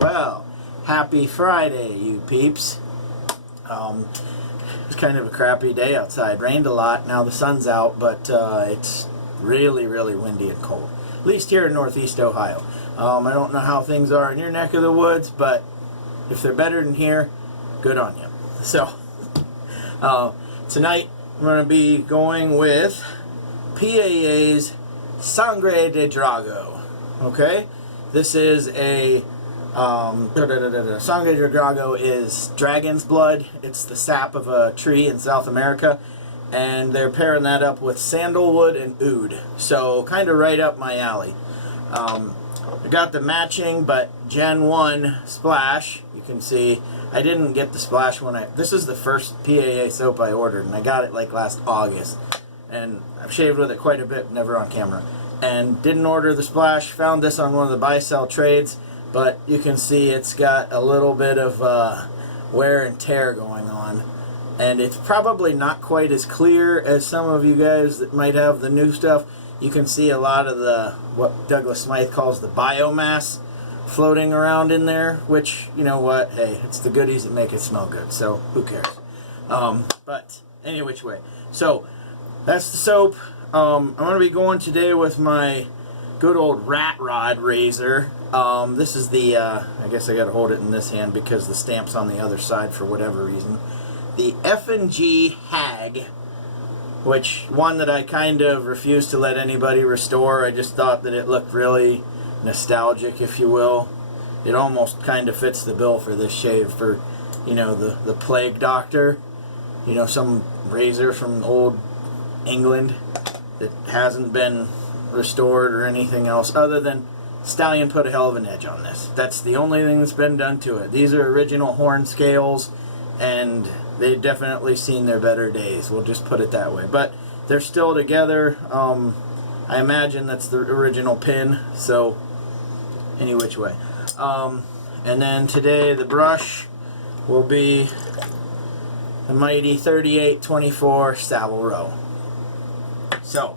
Well, happy Friday, you peeps. It's kind of a crappy day outside. Rained a lot. Now the sun's out, but it's really, really windy and cold. At least here in Northeast Ohio. I don't know how things are in your neck of the woods, but if they're better than here, good on you. So, tonight I'm going to be going with PAA's Sangre de Drago. Okay? This is a Sangre de Drago is dragon's blood. It's the sap of a tree in South America, and they're pairing that up with sandalwood and oud. So kind of right up my alley. I got the matching, but Gen 1 splash. You can see I didn't get the splash when this is the first PAA soap I ordered, and I got it like last August, and I've shaved with it quite a bit, never on camera, and didn't order the splash. Found this on one of the buy-sell trades, but you can see it's got a little bit of wear and tear going on, and it's probably not quite as clear as some of you guys that might have the new stuff. You can see a lot of the, what Douglas Smythe calls the biomass, floating around in there, which, you know what, hey, it's the goodies that make it smell good, so who cares. But any which way, so that's the soap. I'm going to be going today with my good old rat rod razor. This is the, I guess I got to hold it in this hand because the stamp's on the other side for whatever reason. The F&G Haag, which one that I kind of refused to let anybody restore. I just thought that it looked really nostalgic, if you will. It almost kind of fits the bill for this shave, for, you know, the plague doctor. You know, some razor from old England that hasn't been restored or anything else, other than Stallion put a hell of an edge on this. That's the only thing that's been done to it. These are original horn scales, and they've definitely seen their better days. We'll just put it that way. But they're still together. I imagine that's the original pin, so any which way. And then today the brush will be the mighty 3824 Savile Row. So,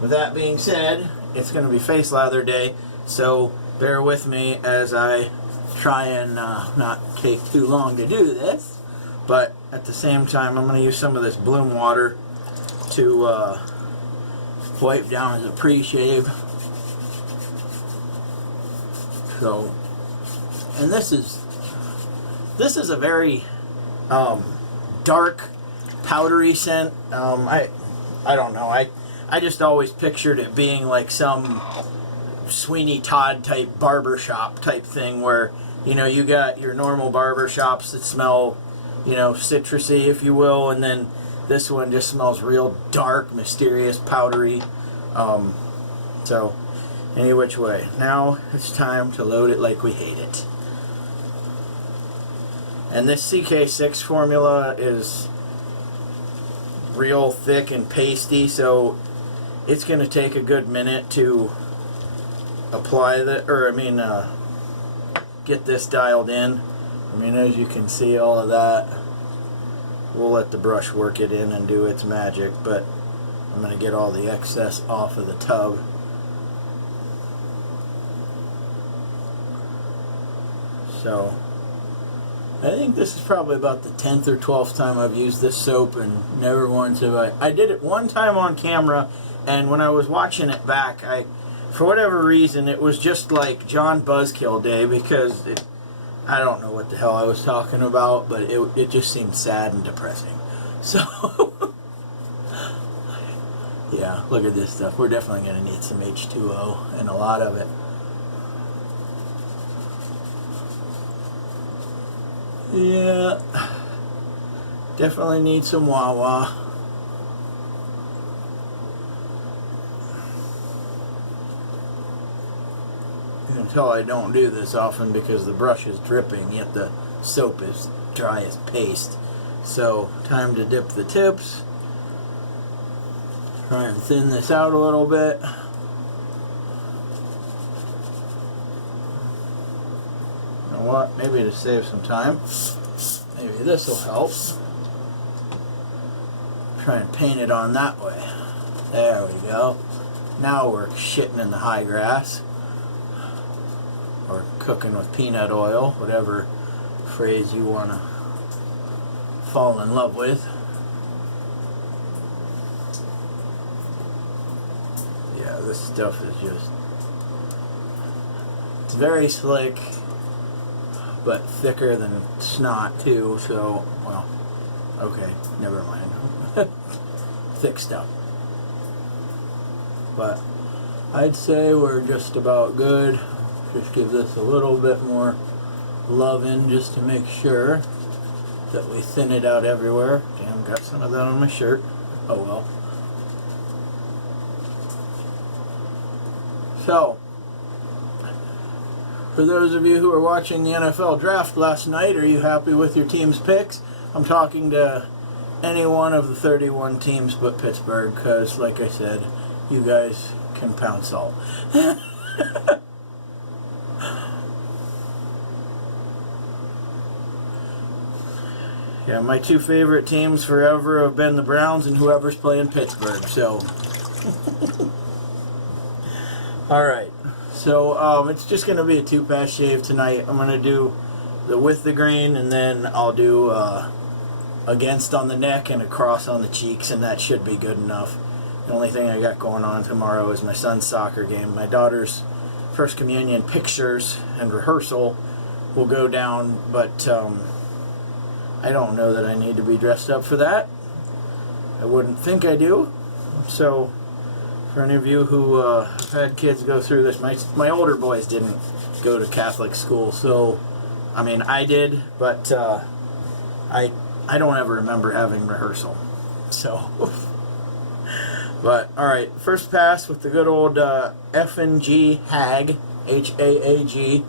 with that being said, it's going to be face lather day, so bear with me as I try and not take too long to do this. But at the same time, I'm going to use some of this bloom water to wipe down as a pre-shave. So, and this is a very dark, powdery scent. I don't know. I just always pictured it being like some Sweeney Todd type barbershop type thing, where, you know, you got your normal barber shops that smell, you know, citrusy, if you will, and then this one just smells real dark, mysterious, powdery. So any which way, now it's time to load it like we hate it. And this CK6 formula is real thick and pasty, so it's going to take a good minute to apply the, or I mean, get this dialed in. I mean, as you can see, all of that, we'll let the brush work it in and do its magic, but I'm going to get all the excess off of the tub. So, I think this is probably about the 10th or 12th time I've used this soap, and never once have I did it one time on camera, and when I was watching it back, for whatever reason, it was just like John Buzzkill Day, because I don't know what the hell I was talking about, but it just seemed sad and depressing. So, yeah, look at this stuff. We're definitely going to need some H2O, and a lot of it. Yeah, definitely need some Wawa. You can tell I don't do this often because the brush is dripping, yet the soap is dry as paste. So, time to dip the tips. Try and thin this out a little bit. You know what? Maybe to save some time, maybe this will help. Try and paint it on that way. There we go. Now we're shitting in the high grass. or cooking with peanut oil, whatever phrase you want to fall in love with. Yeah, this stuff is just, it's very slick, but thicker than snot too, so, well, okay, never mind. Thick stuff. But I'd say we're just about good. Just give this a little bit more loving just to make sure that we thin it out everywhere. Damn, got some of that on my shirt. Oh well. So, for those of you who were watching the NFL draft last night, are you happy with your team's picks? I'm talking to any one of the 31 teams but Pittsburgh, because like I said, you guys can pound salt. Yeah, my two favorite teams forever have been the Browns and whoever's playing Pittsburgh, so. Alright, so it's just going to be a two-pass shave tonight. I'm going to do the with the grain, and then I'll do against on the neck and across on the cheeks, and that should be good enough. The only thing I got going on tomorrow is my son's soccer game. My daughter's First Communion pictures and rehearsal will go down, but I don't know that I need to be dressed up for that. I wouldn't think I do. So, for any of you who have had kids go through this, my older boys didn't go to Catholic school, so, I mean, I did, but I don't ever remember having rehearsal. So, but, alright, first pass with the good old F&G Haag, H-A-A-G.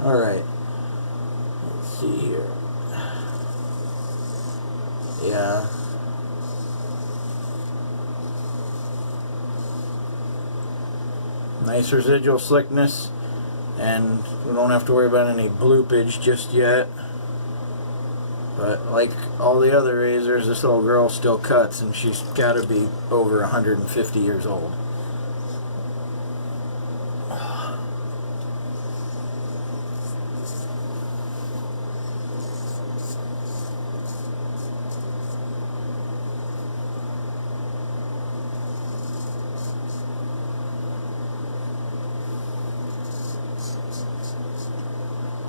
Alright, let's see here. Yeah. Nice residual slickness, and we don't have to worry about any bloopage just yet. But like all the other razors, this little girl still cuts, and she's got to be over 150 years old.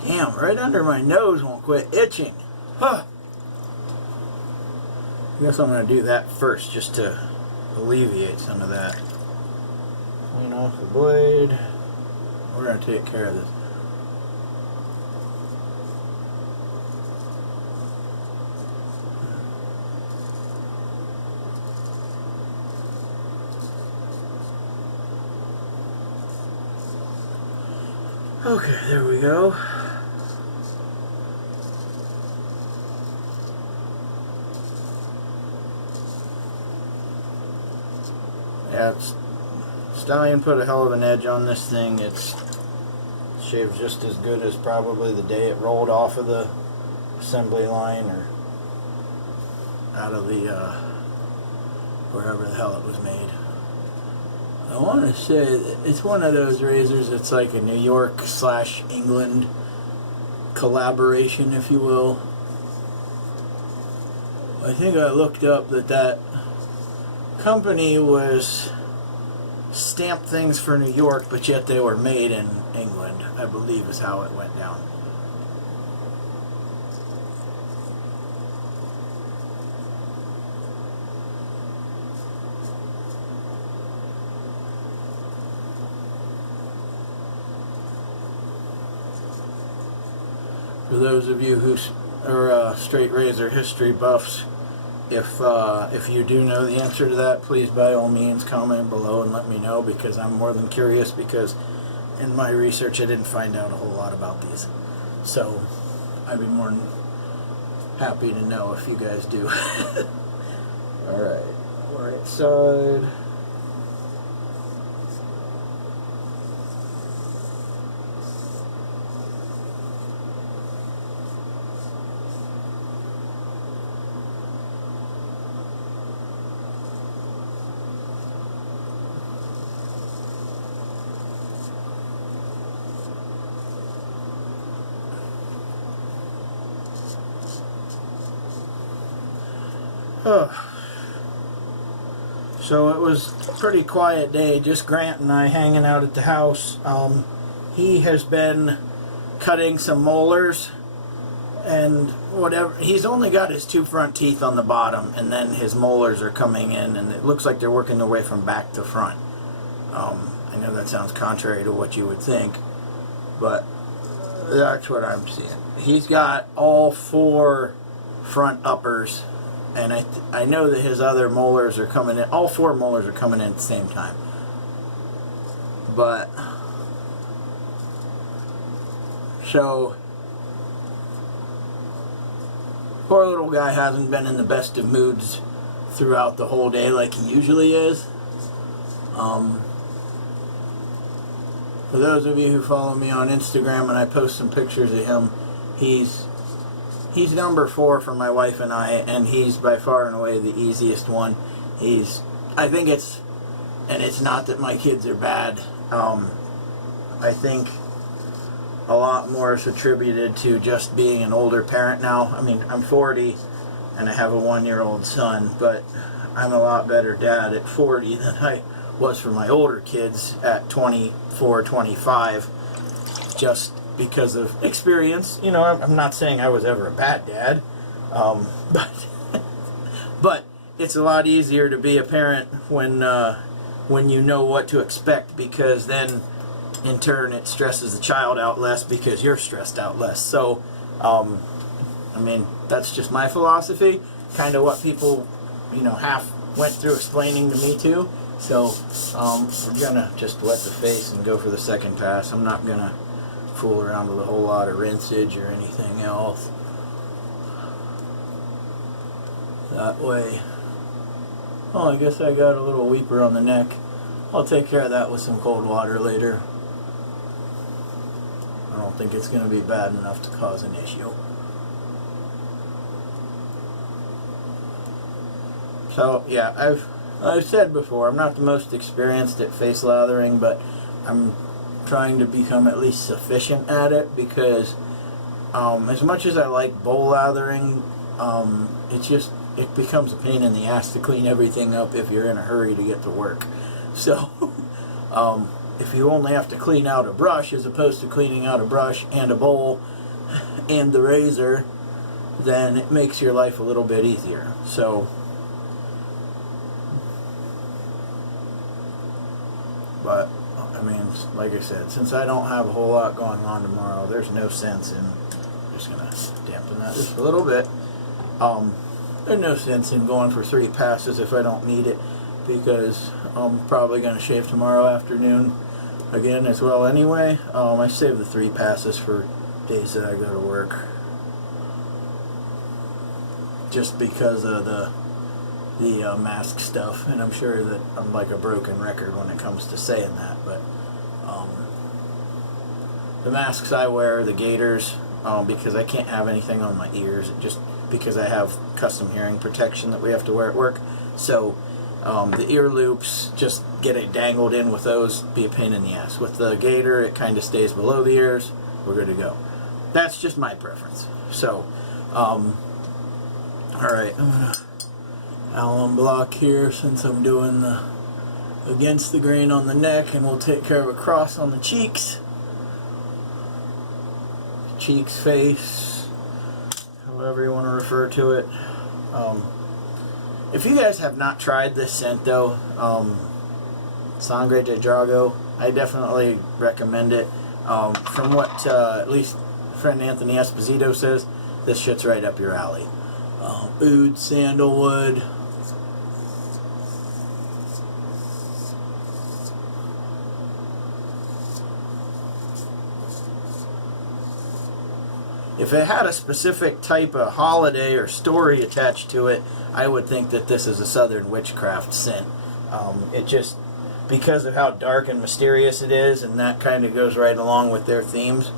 Damn, right under my nose won't quit itching. Huh. I guess I'm going to do that first just to alleviate some of that. Clean off the blade. We're going to take care of this. Okay, there we go. Yeah, Stallion put a hell of an edge on this thing. It's shaves just as good as probably the day it rolled off of the assembly line or out of the wherever the hell it was made. I want to say that it's one of those razors that's like a New York / England collaboration, if you will. I think I looked up that company was stamped things for New York, but yet they were made in England, I believe is how it went down. For those of you who are straight razor history buffs, if you do know the answer to that, please by all means comment below and let me know, because I'm more than curious, because in my research I didn't find out a whole lot about these. So I'd be more than happy to know if you guys do. Alright, right side. So it was a pretty quiet day, just Grant and I hanging out at the house. He has been cutting some molars and whatever. He's only got his 2 front teeth on the bottom, and then his molars are coming in, and it looks like they're working their way from back to front. I know that sounds contrary to what you would think, but that's what I'm seeing. He's got all 4 front uppers, and I know that his other molars are coming in. All 4 molars are coming in at the same time. But so poor little guy hasn't been in the best of moods throughout the whole day like he usually is. For those of you who follow me on Instagram and I post some pictures of him, he's number 4 for my wife and I, and he's by far and away the easiest one. I think it's not that my kids are bad. I think a lot more is attributed to just being an older parent now. I mean, I'm 40 and I have a 1-year-old son, but I'm a lot better dad at 40 than I was for my older kids at 24, 25, just because of experience. You know, I'm not saying I was ever a bad dad, but it's a lot easier to be a parent when you know what to expect, because then in turn it stresses the child out less because you're stressed out less. So I mean, that's just my philosophy, kind of what people, you know, half went through explaining to me too. So we're gonna just wet the face and go for the second pass. I'm not gonna fool around with a whole lot of rinsage or anything else. That way. Oh, I guess I got a little weeper on the neck. I'll take care of that with some cold water later. I don't think it's gonna be bad enough to cause an issue. So yeah, I've said before, I'm not the most experienced at face lathering, but I'm trying to become at least sufficient at it, because as much as I like bowl lathering, it becomes a pain in the ass to clean everything up if you're in a hurry to get to work. So if you only have to clean out a brush as opposed to cleaning out a brush and a bowl and the razor, then it makes your life a little bit easier. So but, I mean, like I said, since I don't have a whole lot going on tomorrow, there's no sense in, I'm just going to dampen that just a little bit. There's no sense in going for 3 passes if I don't need it, because I'm probably going to shave tomorrow afternoon again as well anyway. I save the 3 passes for days that I go to work, just because of the mask stuff, and I'm sure that I'm like a broken record when it comes to saying that, but the masks I wear are the gaiters, because I can't have anything on my ears, just because I have custom hearing protection that we have to wear at work. So the ear loops, just get it dangled in with those, be a pain in the ass. With the gaiter, it kind of stays below the ears, we're good to go. That's just my preference. So alright, I'm gonna alum block here since I'm doing the against the grain on the neck, and we'll take care of a cross on the cheeks, face, however you want to refer to it. If you guys have not tried this scent though, Sangre de Drago, I definitely recommend it. From what at least friend Anthony Esposito says, this shit's right up your alley. Oud, sandalwood, if it had a specific type of holiday or story attached to it, I would think that this is a Southern witchcraft scent. It just, because of how dark and mysterious it is, and that kind of goes right along with their themes.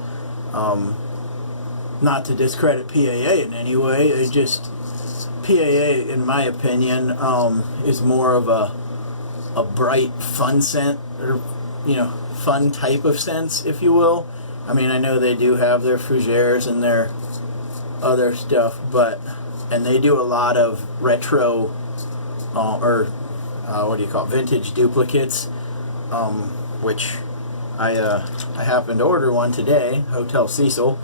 Not to discredit PAA in any way, it just, PAA, in my opinion, is more of a bright, fun scent, or, you know, fun type of scents, if you will. I mean, I know they do have their fougères and their other stuff, but and they do a lot of retro what do you call it, vintage duplicates, which I happened to order one today, Hotel Cecil.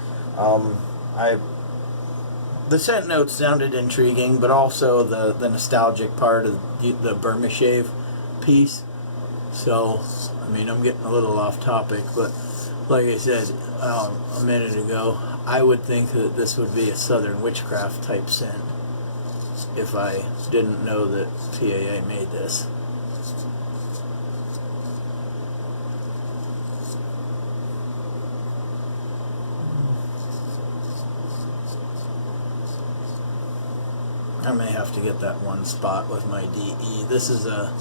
The scent notes sounded intriguing, but also the nostalgic part of the Burma shave piece. So, I mean, I'm getting a little off topic, but like I said a minute ago, I would think that this would be a Southern Witchcraft type scent if I didn't know that PAA made this. I may have to get that one spot with my DE. This is a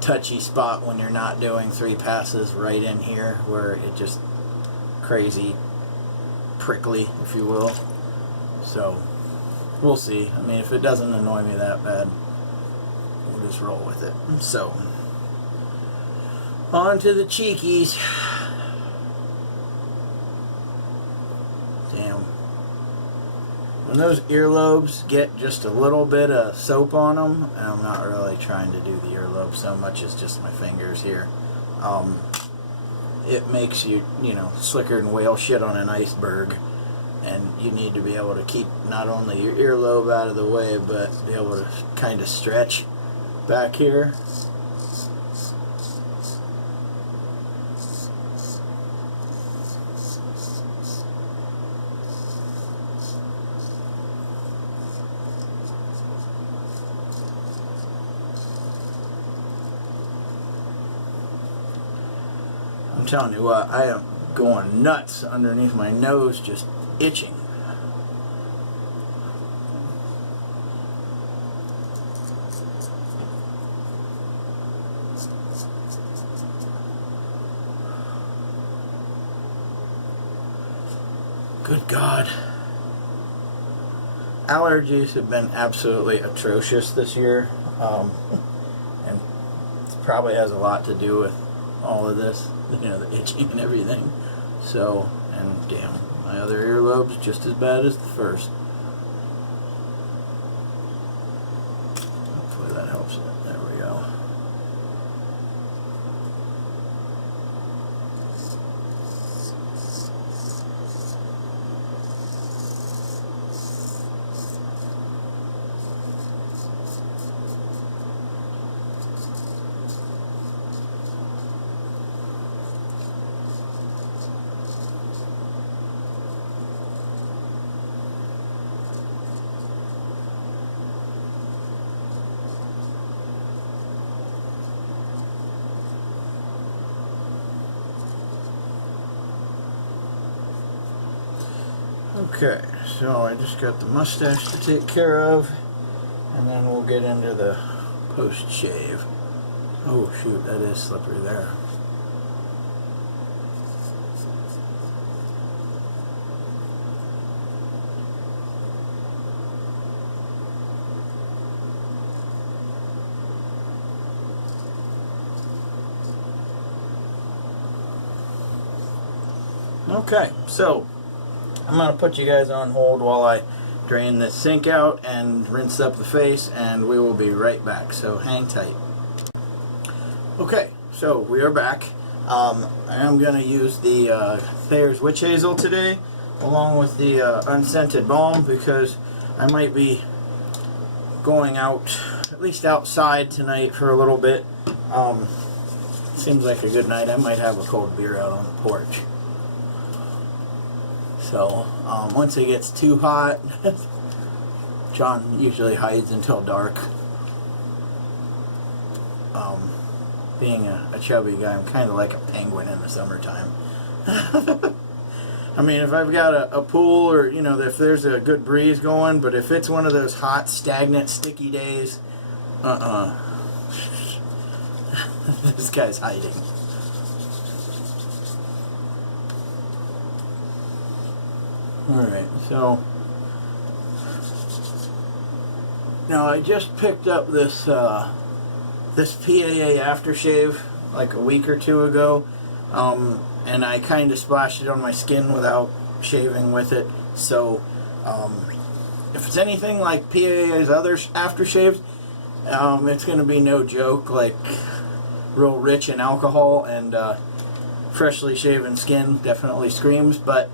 touchy spot when you're not doing 3 passes right in here, where it just crazy prickly, if you will. So we'll see. I mean, if it doesn't annoy me that bad, we'll just roll with it. So on to the cheekies. Damn. When those earlobes get just a little bit of soap on them, and I'm not really trying to do the earlobe so much as just my fingers here, it makes you, slicker than whale shit on an iceberg, and you need to be able to keep not only your earlobe out of the way, but be able to kind of stretch back here. I'm telling you what, I am going nuts underneath my nose, just itching. Good God. Allergies have been absolutely atrocious this year, and it probably has a lot to do with all of this, the itching and everything. So, and damn, my other earlobe's just as bad as the first. Hopefully that helps it. There we go. Okay, so I just got the mustache to take care of, and then we'll get into the post-shave. Oh shoot, that is slippery there. Okay, so I'm going to put you guys on hold while I drain this sink out and rinse up the face, and we will be right back, so hang tight. Okay, so we are back. I am going to use the Thayer's Witch Hazel today, along with the unscented balm, because I might be going out, at least outside tonight for a little bit. Seems like a good night. I might have a cold beer out on the porch. So, once it gets too hot, John usually hides until dark. Being a chubby guy, I'm kind of like a penguin in the summertime. I mean, if I've got a pool, or, if there's a good breeze going, but if it's one of those hot, stagnant, sticky days, this guy's hiding. Alright, so now I just picked up this this PAA aftershave like a week or two ago, and I kind of splashed it on my skin without shaving with it, so if it's anything like PAA's other aftershaves, it's going to be no joke, like real rich in alcohol, and freshly shaven skin definitely screams, but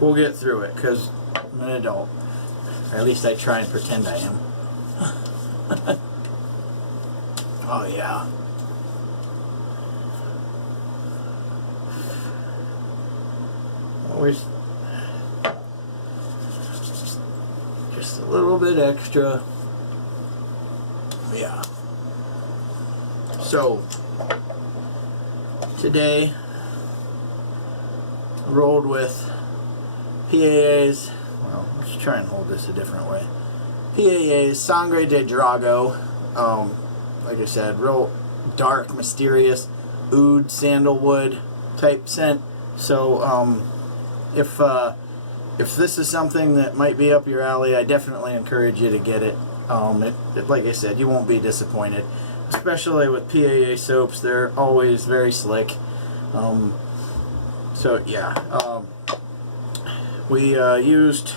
we'll get through it because I'm an adult. Or at least I try and pretend I am. Oh yeah. Always just a little bit extra. Yeah. So today I rolled with PAA's, well, let's try and hold this a different way. PAA's Sangre de Drago. Like I said, real dark, mysterious oud sandalwood type scent. So if this is something that might be up your alley, I definitely encourage you to get it. Like I said, you won't be disappointed, especially with PAA soaps. They're always very slick. So yeah, we used,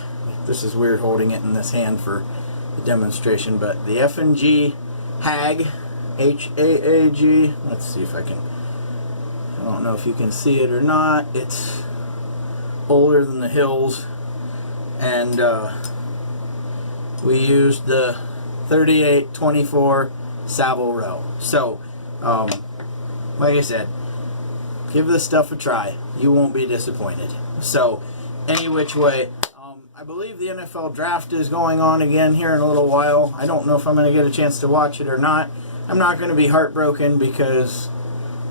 this is weird holding it in this hand for the demonstration, but the F&G Haag, H-A-A-G. Let's see if I don't know if you can see it or not. It's older than the hills, and we used the 3824 Savile Row. So like I said, give this stuff a try. You won't be disappointed. So any which way, I believe the NFL draft is going on again here in a little while. I don't know if I'm going to get a chance to watch it or not. I'm not going to be heartbroken because,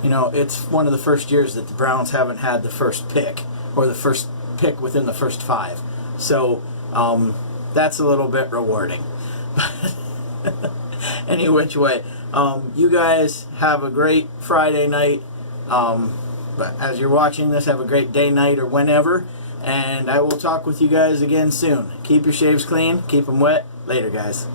you know, it's one of the first years that the Browns haven't had the first pick, or the first pick within the first 5. So that's a little bit rewarding. Any which way, you guys have a great Friday night. But as you're watching this, have a great day, night, or whenever. And I will talk with you guys again soon. Keep your shaves clean. Keep them wet. Later, guys.